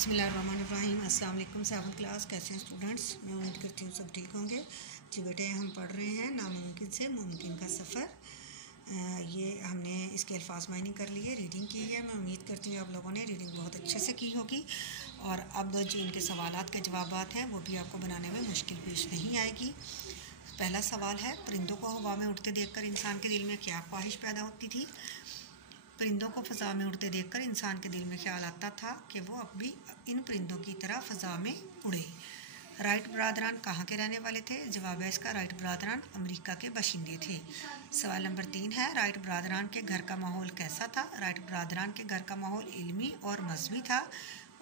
बिस्मिल्लाहिर्रहमानिर्रहीम। अस्सलाम वालेकुम। 7th क्लास कैसे हैं स्टूडेंट्स? मैं उम्मीद करती हूँ सब ठीक होंगे। जी बेटे, हम पढ़ रहे हैं नामुमकिन से मुमकिन का सफ़र। ये हमने इसके अल्फाज मायनी कर लिए, रीडिंग की है। मैं उम्मीद करती हूँ आप लोगों ने रीडिंग बहुत अच्छे से की होगी और अब जो इनके सवालात के जवाबात हैं वो भी आपको बनाने में मुश्किल पेश नहीं आएगी। पहला सवाल है, परिंदों को हवा में उड़ते देखकर इंसान के दिल में क्या ख्वाहिश पैदा होती थी? परिंदों को फ़ज़ा में उड़ते देखकर इंसान के दिल में ख्याल आता था कि वो अब भी इन परिंदों की तरह फ़ज़ा में उड़े। राइट बरादरान कहाँ के रहने वाले थे? जवाब है इसका, राइट बरादरान अमेरिका के बाशिंदे थे। सवाल नंबर 3 है, राइट बरादरान के घर का माहौल कैसा था? राइट बरादरान के घर का माहौल इल्मी और मज़हबी था।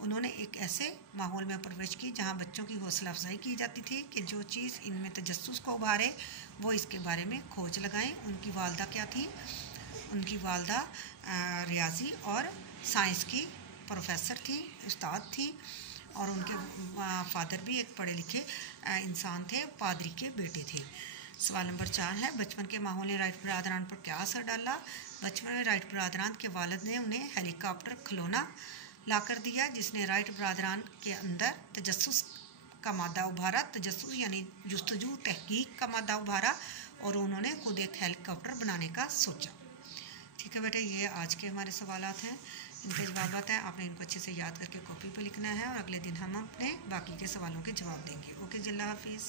उन्होंने एक ऐसे माहौल में परवरिश की जहाँ बच्चों की हौसला अफजाई की जाती थी कि जो चीज़ इनमें तजस्सुस को उभारे वो इसके बारे में खोज लगाएं। उनकी वालदा क्या थी? उनकी वालदा रियाजी और साइंस की प्रोफेसर थी, उस्ताद थी, और उनके फादर भी एक पढ़े लिखे इंसान थे, पादरी के बेटे थे। सवाल नंबर 4 है, बचपन के माहौल ने राइट बरादरान पर क्या असर डाला? बचपन में राइट बरादरान के वालिद ने उन्हें हेलीकॉप्टर खिलौना ला कर दिया जिसने राइट बरादरान के अंदर तजस्सुस का मादा उभारा। तजस्सुस यानी जुस्तजू, तहकीक का मादा उभारा और उन्होंने खुद एक हेलीकॉप्टर बनाने का सोचा। ठीक है बेटे, ये आज के हमारे सवालात हैं, इनके जवाबात हैं। आपने इनको अच्छे से याद करके कॉपी पे लिखना है और अगले दिन हम अपने बाकी के सवालों के जवाब देंगे। ओके जी, अल्लाह हाफिज़।